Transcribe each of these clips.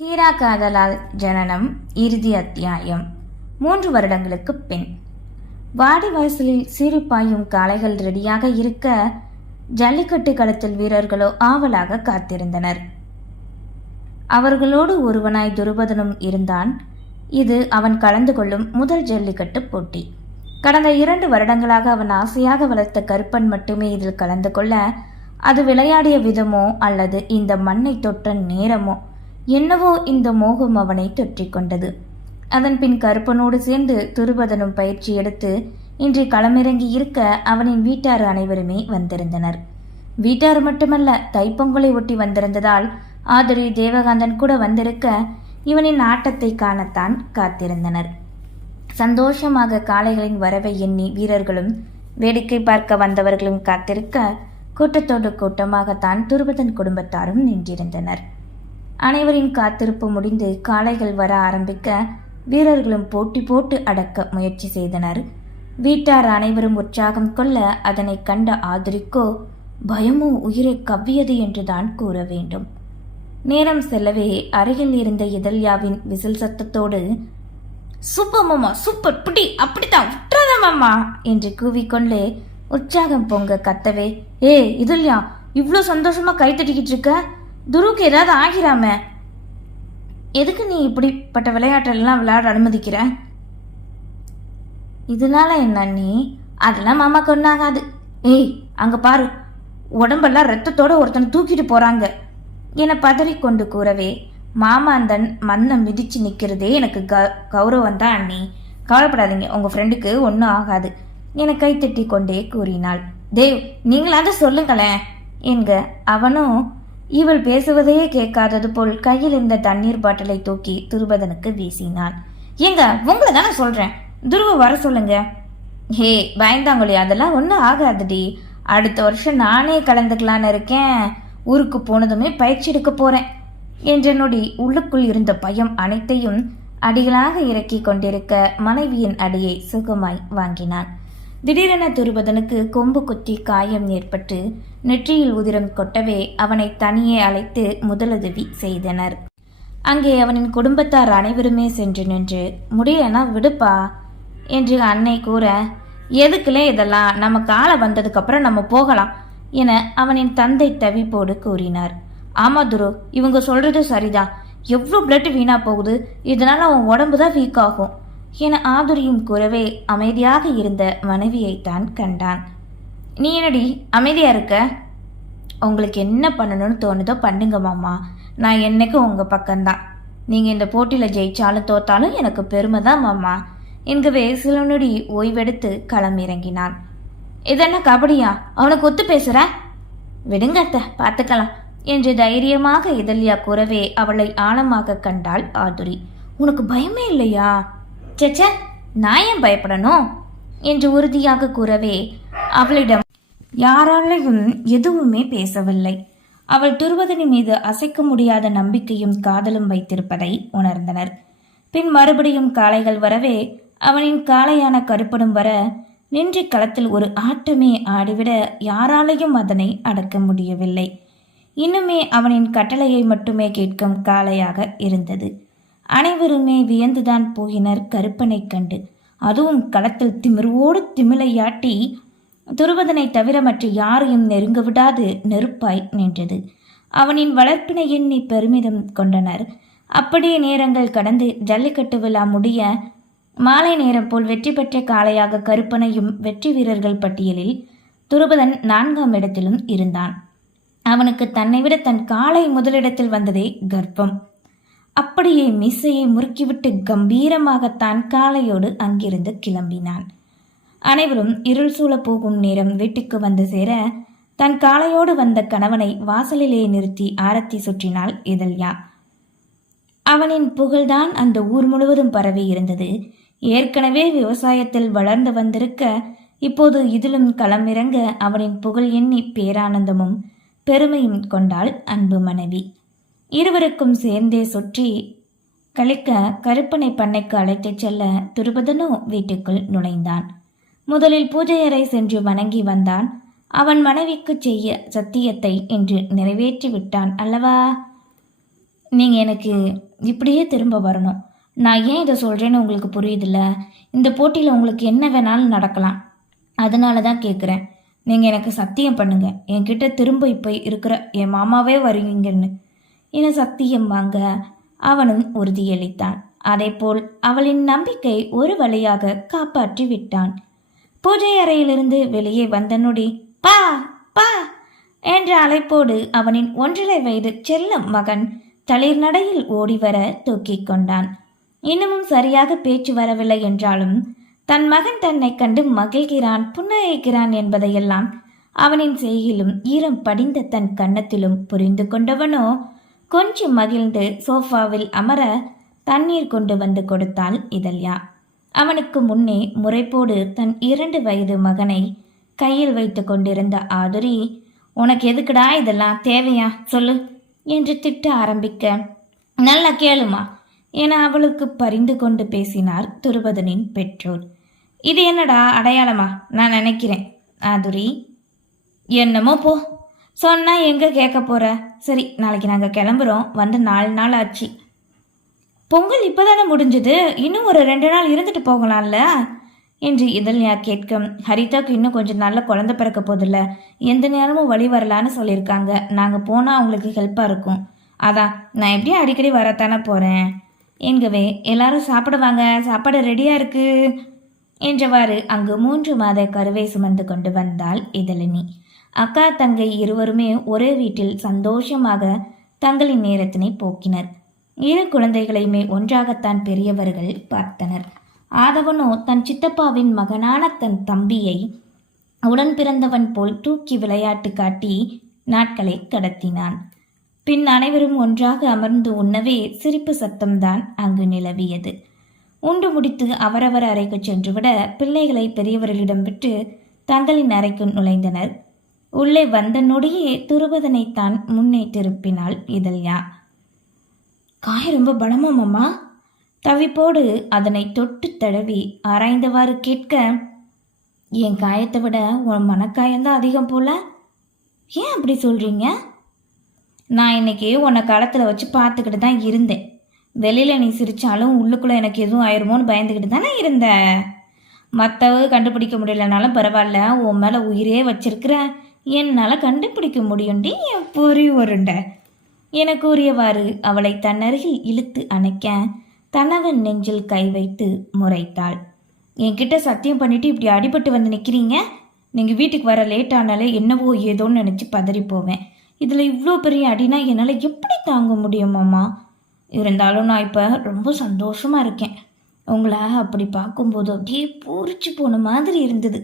தீரா காதலால் ஜனனம் இறுதி அத்தியாயம். மூன்று வருடங்களுக்கு பின். வாடி வாசலில் சீறிப்பாயும் காளைகள் ரெடியாக இருக்க ஜல்லிக்கட்டு களத்தில் வீரர்களோ ஆவலாக காத்திருந்தனர். அவர்களோடு ஒருவனாய் துருபதனும் இருந்தான். இது அவன் கலந்து கொள்ளும் முதல் ஜல்லிக்கட்டு போட்டி. கடந்த இரண்டு வருடங்களாக அவன் ஆசையாக வளர்த்த கருப்பன் மட்டுமே இதில் கலந்து கொள்ள அது விளையாடிய விதமோ அல்லது இந்த மண்ணை தொட்ட நேரமோ என்னவோ இந்த மோகம் அவனை தொற்றிக் கொண்டது. அதன் பின் கருப்பனோடு சேர்ந்து துருபதனும் பயிற்சி எடுத்து இன்று களமிறங்கி இருக்க அவனின் வீட்டார் அனைவருமே வந்திருந்தனர். வீட்டார் மட்டுமல்ல தைப்பொங்கலை ஒட்டி வந்திருந்ததால் ஆதுரி தேவகாந்தன் கூட வந்திருக்க இவனின் ஆட்டத்தை காணத்தான் காத்திருந்தனர். சந்தோஷமாக காளைகளின் வரவை எண்ணி வீரர்களும் வேடிக்கை பார்க்க வந்தவர்களும் காத்திருக்க கூட்டத்தோடு கூட்டமாகத்தான் துருபதன் குடும்பத்தாரும் நின்றிருந்தனர். அனைவரின் காத்திருப்பு முடிந்து காளைகள் வர ஆரம்பிக்க வீரர்களும் போட்டி போட்டு அடக்க முயற்சி செய்தனர். வீட்டார் அனைவரும் உற்சாகம் கொள்ள அதனை கண்ட ஆதரிக்கோ பயமோ உயிரை கவ்வியது என்றுதான் கூற வேண்டும். நேரம் செல்லவே அருகில் இருந்த இதழ்யாவின் விசில் சத்தத்தோடு சூப்பர் மாமா சூப்பர் பிடி அப்படித்தான் விட்டுறத மாமா என்று கூவிக்கொண்டே உற்சாகம் பொங்க கத்தவே ஏ இதுல்யா இவ்வளோ சந்தோஷமா கை தட்டிக்கிட்டு இருக்க? துருவுக்கு ஏதாவது ஆகிராம? எதுக்கு நீ இப்படிப்பட்ட விளையாட்டெல்லாம் விளையாட அனுமதிக்கிற? இதனால என்ன நீ? அதெல்லாம் மாமாக்கு ஒன்றாகாது ஏய் அங்க பாரு. உடம்பெல்லாம் ரத்தத்தோட ஒருத்தனை தூக்கிட்டு போறாங்க. என பதறிக்கொண்டு கூறவே மாமாந்தன் மண்ணை மிதிச்சு நிற்கிறதே எனக்கு க கௌரவம் தான் அண்ணி. கவலைப்படாதீங்க உங்க ஃப்ரெண்டுக்கு ஒன்றும் ஆகாது. என கைத்தட்டி கொண்டே கூறினாள். தேவ் நீங்களாவது சொல்லுங்களேன். என்க அவனும் இவள் பேசுவதையே கேட்காதது போல் கையில் இருந்த தண்ணீர் பாட்டிலை தூக்கி துருபதனுக்கு வீசினான் ஏங்க உங்களை தானே சொல்றேன். துருவ வர சொல்லுங்க. ஹே பயந்தாங்கொழி அதெல்லாம் ஒன்றும் ஆகாதுடி. அடுத்த வருஷம் நானே கலந்துக்கலான்னு இருக்கேன். ஊருக்கு போனதுமே பயிற்சி எடுக்க போறேன். என்ற நொடி உள்ளுக்குள் இருந்த பயம் அனைத்தையும் அடிகளாக இறக்கி கொண்டிருக்க மனைவியின் அடியை சுகமாய் வாங்கினான். திடீரென துருபதனுக்கு கொம்பு குத்தி காயம் ஏற்பட்டு நெற்றியில் உதிரம் கொட்டவே அவனை தனியே அழைத்து முதலுதவி செய்தனர். அங்கே அவனின் குடும்பத்தார் அனைவருமே சென்று நின்று முடியலனா விடுப்பா? என்று அன்னை கூற எதுக்குலே இதெல்லாம்? நம்ம காலை வந்ததுக்கு அப்புறம் நம்ம போகலாம் என அவனின் தந்தை தவிப்போடு கூறினார். ஆமா துரு இவங்க சொல்றது சரிதான். எவ்வளோ பிளட் வீணா போகுது. இதனால அவன் உடம்பு தான் வீக் ஆகும். என ஆதுரியும் கூறவே அமைதியாக இருந்த மனைவியைத்தான் கண்டான். நீ என்னடி அமைதியா இருக்க? உங்களுக்கு என்ன பண்ணணும்னு தோணுதோ பண்ணுங்க மாமா. நான் என்னைக்கும் உங்க பக்கம்தான். நீங்க இந்த போட்டியில ஜெயிச்சாலும் தோத்தாலும் எனக்கு பெருமை தான் மாமா. என்கவே சில நொடி ஓய்வெடுத்து களம் இறங்கினான் இதென்ன கபடியா? அவனுக்கு ஒத்து பேசுற? விடுங்க அத்தை பார்த்துக்கலாம் என்று தைரியமாக இதழியா கூறவே அவளை ஆழமாக கண்டாள் ஆதுரி. உனக்கு பயமே இல்லையா? சேச்சே நான் ஏன் பயப்படணும்? என்று உறுதியாக கூறவே அவளிடம் யாராலையும் எதுவுமே பேசவில்லை. அவள் துருவதனி மீது அசைக்க முடியாத நம்பிக்கையும் காதலும் வைத்திருப்பதை உணர்ந்தனர். பின் மறுபடியும் காளைகள் வரவே அவனின் காளையான கருப்படும் வர நின்று களத்தில் ஒரு ஆட்டமே ஆடிவிட யாராலையும் அதனை அடக்க முடியவில்லை. இன்னுமே அவனின் கட்டளையை மட்டுமே கேட்கும் காளையாக இருந்தது. அனைவருமே வியந்துதான் போயினர் கருப்பனைக் கண்டு. அதுவும் களத்தில் திமிர்வோடு திமிலையாட்டி துருவதனை தவிர மற்ற யாரையும் நெருங்க விடாது நெருப்பாய் நின்றது. அவனின் வளர்ப்பினை எண்ணி பெருமிதம் கொண்டனர். அப்படியே நேரங்கள் கடந்து ஜல்லிக்கட்டு விழா முடிய மாலை நேரம் போல் வெற்றி பெற்ற காளையாக கருப்பனையும் வெற்றி வீரர்கள் பட்டியலில் துருபதன் நான்காம் இடத்திலும் இருந்தான். அவனுக்கு தன்னை விட தன் காளை முதலிடத்தில் வந்ததே கர்ப்பம். அப்படியே மீசையை முறுக்கிவிட்டு கம்பீரமாகத்தான் காளையோடு அங்கிருந்து கிளம்பினான். அனைவரும் இருள் சூழ போகும் நேரம் வீட்டுக்கு வந்து சேர தன் காளையோடு வந்த கணவனை வாசலிலே நிறுத்தி ஆரத்தி சுற்றினாள் இதழ்யா. அவனின் புகழ்தான் அந்த ஊர் முழுவதும் பரவி இருந்தது. ஏற்கனவே விவசாயத்தில் வளர்ந்து வந்திருக்க இப்போது இதிலும் களமிறங்க அவனின் புகழ் எண்ணி பேரானந்தமும் பெருமையும் கொண்டாள் அன்பு மனைவி. இருவருக்கும் சேர்ந்தே சுற்றி கழிக்க கருப்பனை பண்ணைக்கு அழைத்துச் செல்ல துருபதனோ வீட்டுக்குள் நுழைந்தான். முதலில் பூஜை அறை சென்று வணங்கி வந்தான். அவன் மனைவிக்கு செய்ய சத்தியத்தை என்று நிறைவேற்றி விட்டான் அல்லவா? நீங்கள் எனக்கு இப்படியே திரும்ப வரணும். நான் ஏன் இதை சொல்கிறேன்னு உங்களுக்கு புரியுதுல்ல? இந்த போட்டியில் உங்களுக்கு என்ன வேணாலும் நடக்கலாம். அதனால தான் கேட்குறேன் நீங்கள் எனக்கு சத்தியம் பண்ணுங்க. என்கிட்ட திரும்ப இப்போ இருக்கிற என் மாமாவே வருவீங்கன்னு. என சத்தியம் வாங்க அவனும் உறுதியளித்தான். அதேபோல் அவளின் நம்பிக்கை ஒரு வழியாக காப்பாற்றி விட்டான். பூஜை அறையிலிருந்து வெளியே வந்த நொடி பா பா என்ற அழைப்போடு அவனின் ஒன்றரை வயது செல்லம் மகன் தளிர் நடையில் ஓடிவர தூக்கிக் கொண்டான். இன்னமும் சரியாக பேச்சு வரவில்லை என்றாலும் தன் மகன் தன்னை கண்டு மகிழ்கிறான் புன்னகைக்கிறான் என்பதையெல்லாம் அவனின் செய்கிலும் ஈரம் படிந்த தன் கன்னத்திலும் புரிந்து கொண்டவனோ கொஞ்சம் மகிழ்ந்து சோஃபாவில் அமர தண்ணீர் கொண்டு வந்து கொடுத்தாள் இதழ்யா. அவனுக்கு முன்னே முறைப்போடு தன் இரண்டு வயது மகனை கையில் வைத்து கொண்டிருந்த ஆதுரி உனக்கு எதுக்குடா இதெல்லாம் தேவையா? சொல்லு என்று திட்ட ஆரம்பிக்க நல்லா கேளுமா என அவளுக்கு பரிந்து கொண்டு பேசினார் துருபதனின் பெற்றோர். இது என்னடா அடையாளமா? நான் நினைக்கிறேன். ஆதுரி என்னமோ போ சொன்னா எங்க கேட்க போற? சரி நாளைக்கு நாங்க கிளம்புறோம். வந்து நாலு நாள் ஆச்சு. பொங்கல் இப்போதானே முடிஞ்சது? இன்னும் ஒரு ரெண்டு நாள் இருந்துட்டு போகலாம்ல? என்று இதழ்யா கேட்க ஹரிதாக்கு இன்னும் கொஞ்சம் நல்ல குழந்தை பிறக்க போதில்ல. எந்த நேரமும் வழி வரலான்னு சொல்லியிருக்காங்க. நாங்கள் போனால் அவங்களுக்கு ஹெல்ப்பாக இருக்கும். அதான் நான் எப்படியும் அடிக்கடி வரத்தானே போகிறேன் என்கவே எல்லாரும் சாப்பிடுவாங்க சாப்பாடு ரெடியாக இருக்கு. என்றவாறு அங்கு மூன்று மாத கருவை சுமந்து கொண்டு வந்தாள் இதழினி. அக்கா தங்கை இருவருமே ஒரே வீட்டில் சந்தோஷமாக தங்களின் நேரத்தினை போக்கினர். இரு குழந்தைகளையுமே ஒன்றாகத்தான் பெரியவர்கள் பார்த்தனர். ஆதவனோ தன் சித்தப்பாவின் மகனான தன் தம்பியை உடன் பிறந்தவன் போல் தூக்கி விளையாட்டு காட்டி நாட்களை கடத்தினான். பின் அனைவரும் ஒன்றாக அமர்ந்து உண்ணவே சிரிப்பு சத்தம்தான் அங்கு நிலவியது. உண்டு முடித்து அவரவர் அறைக்கு சென்றுவிட பிள்ளைகளை பெரியவர்களிடம் விட்டு தங்களின் அறைக்கு நுழைந்தனர். உள்ளே வந்த நொடியே துருபதனைத்தான் முன்னேற்றிருப்பினாள் இதழ்யா காய ரொம்ப பலமா மாமா? தவிப்போடு அதனை தொட்டு தடவி ஆராய்ந்தவாறு கேட்க என் காயத்தை விட உன் மனக்காயம்தான் அதிகம் போல? ஏன் அப்படி சொல்கிறீங்க நான் இன்னைக்கு உன்னை களத்தில் வச்சு பார்த்துக்கிட்டு தான் இருந்தேன். வெளியில் நீ சிரித்தாலும் உள்ளுக்குள்ளே எனக்கு எதுவும் ஆயிருமோன்னு பயந்துக்கிட்டு தானே இருந்த? மற்றவ கண்டுபிடிக்க முடியலனாலும் பரவாயில்ல உன் மேலே உயிரே வச்சிருக்கிற என்னால் கண்டுபிடிக்க முடியும்டி என் பொறி உருண்டை. என கூறியவாறு அவளை தன்னருகில் இழுத்து அணைக்க தனவன் நெஞ்சில் கை வைத்து முறைத்தாள். என்கிட்ட சத்தியம் பண்ணிட்டு இப்படி அடிபட்டு வந்து நிற்கிறீங்க நீங்கள் வீட்டுக்கு வர லேட் ஆனாலே என்னவோ ஏதோன்னு நினச்சி பதறி போவேன் இதில் இவ்வளோ பெரிய அடினா என்னால் எப்படி தாங்க முடியுமாம்மா இருந்தாலும் நான் இப்போ ரொம்ப சந்தோஷமாக இருக்கேன். உங்களை அப்படி பார்க்கும்போது அப்படியே பூரிச்சு போன மாதிரி இருந்தது.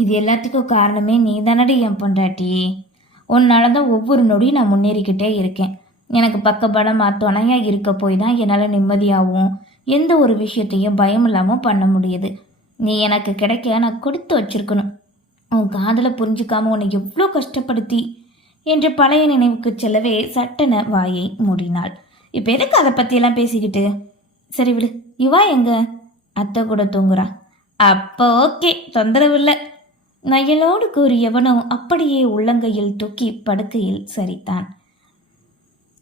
இது எல்லாத்துக்கும் காரணமே நீ தானடி என் பொண்டாட்டி. உன்னால தான் ஒவ்வொரு நொடியும் நான் முன்னேறிக்கிட்டே இருக்கேன். எனக்கு பக்கபலமாக துணையாக இருக்க போய் தான் என்னால் நிம்மதியாகவும் எந்த ஒரு விஷயத்தையும் பயம் இல்லாமல் பண்ண முடியுது. நீ எனக்கு கிடைக்க நான் கொடுத்து வச்சிருக்கணும். உன் காதலை புரிஞ்சுக்காமல் உன்னை எவ்வளோ கஷ்டப்படுத்தி? என்று பழைய நினைவுக்கு செல்லவே சட்டென வாயை மூடினாள். இப்போ எதுக்கு அதை பற்றியெல்லாம் பேசிக்கிட்டு? சரி விடு இவா எங்க? அத்தை கூட தூங்குறா. அப்போ ஓகே தொந்தரவு இல்லை. நயலோடு கூறியவனோ அப்படியே உள்ளங்கையில் தூக்கி படுக்கையில் சரித்தான்.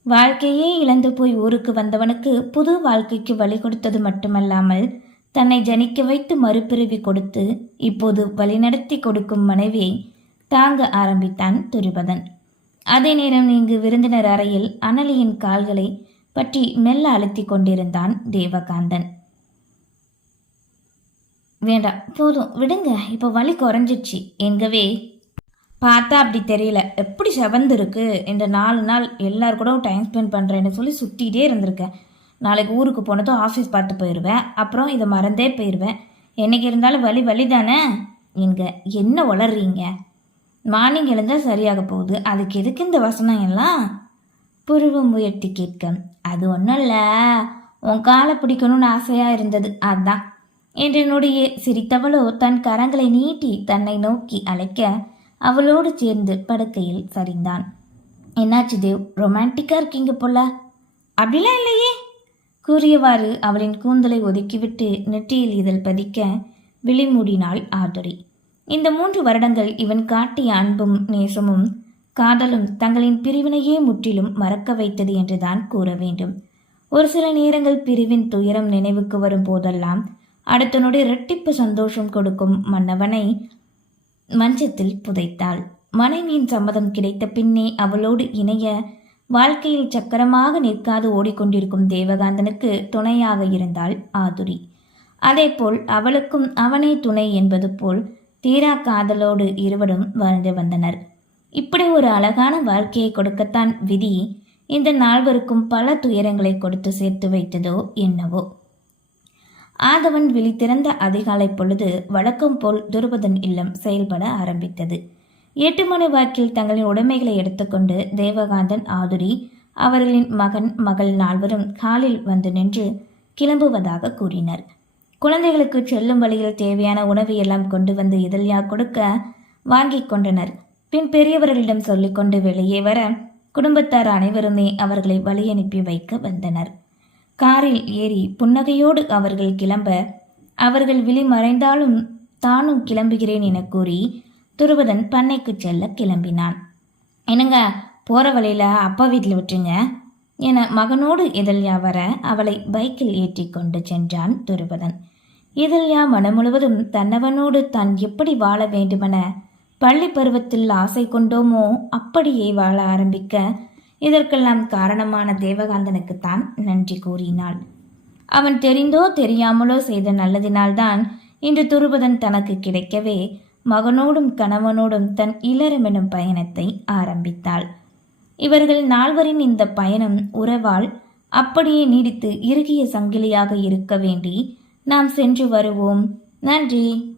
வாழ்க்கையே இழந்து போய் ஊருக்கு வந்தவனுக்கு புது வாழ்க்கைக்கு வழி கொடுத்தது மட்டுமல்லாமல் தன்னை ஜனிக்க வைத்து மறுபிறவி கொடுத்து இப்போது வழிநடத்தி கொடுக்கும் மனைவியை தாங்க ஆரம்பித்தான் துரிபதன். அதே நேரம் இங்கு விருந்தினர் அறையில் அனலியின் கால்களை பற்றி மெல்ல அழுத்தி கொண்டிருந்தான் தேவகாந்தன். வேண்டாம் போதும் விடுங்க. இப்போ வலி குறைஞ்சிச்சு எங்கவே? பார்த்தா அப்படி தெரியல. எப்படி செவந்திருக்கு? இந்த நாலு நாள் எல்லாரு கூட டைம் ஸ்பெண்ட் பண்ணுறேன்னு சொல்லி சுற்றிக்கிட்டே இருந்திருக்கேன். நாளைக்கு ஊருக்கு போனதும் ஆஃபீஸ் பார்த்து போயிடுவேன் அப்புறம் இதை மறந்தே போயிடுவேன் என்னைக்கு இருந்தாலும் வலி வலி தானே எங்க என்ன வளர்றீங்க? மார்னிங் எழுந்தால் சரியாக போகுது. அதுக்கு எதுக்கு இந்த வசனம் எல்லாம்? புருவ முயற்சி கேட்க அது ஒன்றும் இல்லை. உன் காலை பிடிக்கணும்னு ஆசையாக இருந்தது. அதுதான் என்று நொடியே சிரித்தவளோ தன் கரங்களை நீட்டி தன்னை நோக்கி அழைக்க அவளோடு சேர்ந்து படுக்கையில் சரிந்தான். என்னாச்சு தேவ்? ரொமான்டிக்கா இருக்கீங்க போல. அப்படிலாம் இல்லையே. கூறியவாறு அவளின் கூந்தலை ஒதுக்கிவிட்டு நெற்றியில் இதழ் பதிக்க விழிமூடினாள் ஆதுரி இந்த மூன்று வருடங்கள் இவன் காட்டிய அன்பும் நேசமும் காதலும் தங்களின் பிரிவினையே முற்றிலும் மறக்க வைத்தது என்றுதான் கூற வேண்டும். ஒரு சில நேரங்கள் பிரிவின் துயரம் நினைவுக்கு வரும் போதெல்லாம் அடுத்த நொடி இரட்டிப்பு சந்தோஷம் கொடுக்கும் மன்னவனை மஞ்சத்தில் புதைத்தாள். மனைவியின் சம்மதம் கிடைத்த பின்னே அவளோடு இணைய வாழ்க்கையில் சக்கரமாக நிற்காது ஓடிக்கொண்டிருக்கும் தேவகாந்தனுக்கு துணையாக இருந்தாள் ஆதுரி. அதேபோல் அவளுக்கும் அவனே துணை என்பது போல் தீரா காதலோடு இருவரும் வாழ்ந்து வந்தனர். இப்படி ஒரு அழகான வாழ்க்கையை கொடுக்கத்தான் விதி இந்த நால்வருக்கும் பல துயரங்களை கொடுத்து சேர்த்து வைத்ததோ என்னவோ. ஆதவன் விழித்திறந்த அதிகாலை பொழுது வழக்கம் போல் துருபதன் இல்லம் செயல்பட ஆரம்பித்தது. எட்டு மணி வாக்கில் தங்களின் உடைமைகளை எடுத்துக்கொண்டு தேவகாந்தன் ஆதுரி அவர்களின் மகன் மகள் நால்வரும் காலில் வந்து நின்று கிளம்புவதாக கூறினர். குழந்தைகளுக்கு செல்லும் வழியில் தேவையான உணவு எல்லாம் கொண்டு வந்து இதழியா கொடுக்க வாங்கி கொண்டனர். பின் பெரியவர்களிடம் சொல்லிக்கொண்டு வெளியே வர குடும்பத்தார் அனைவருமே அவர்களை வழி அனுப்பி வைக்க வந்தனர். காரில் ஏறி புன்னகையோடு அவர்கள் கிளம்ப அவர்கள் விழி மறைந்தாலும் தானும் கிளம்புகிறேன் என கூறி துருவதன் பண்ணைக்கு செல்ல கிளம்பினான். என்னங்க போகிற வழியில் அப்பா வீட்டில் விட்டுருங்க என மகனோடு இதழ்யா வர அவளை பைக்கில் ஏற்றி கொண்டு சென்றான் துருவதன். இதழ்யா மனம் முழுவதும் தன்னவனோடு தான் எப்படி வாழ வேண்டுமென பள்ளி பருவத்தில் ஆசை கொண்டோமோ அப்படியே வாழ ஆரம்பிக்க இதற்கெல்லாம் காரணமான தேவகாந்தனுக்குத்தான் நன்றி கூறினாள். அவன் தெரிந்தோ தெரியாமலோ செய்த நல்லதினால்தான் இன்று துருபதன் தனக்கு கிடைக்கவே மகனோடும் கணவனோடும் தன் இளரமெனும் பயணத்தை ஆரம்பித்தாள். இவர்கள் நால்வரின் இந்த பயணம் உறவால் அப்படியே நீடித்து இறுகிய சங்கிலியாக இருக்க வேண்டி நாம் சென்று வருவோம். நன்றி.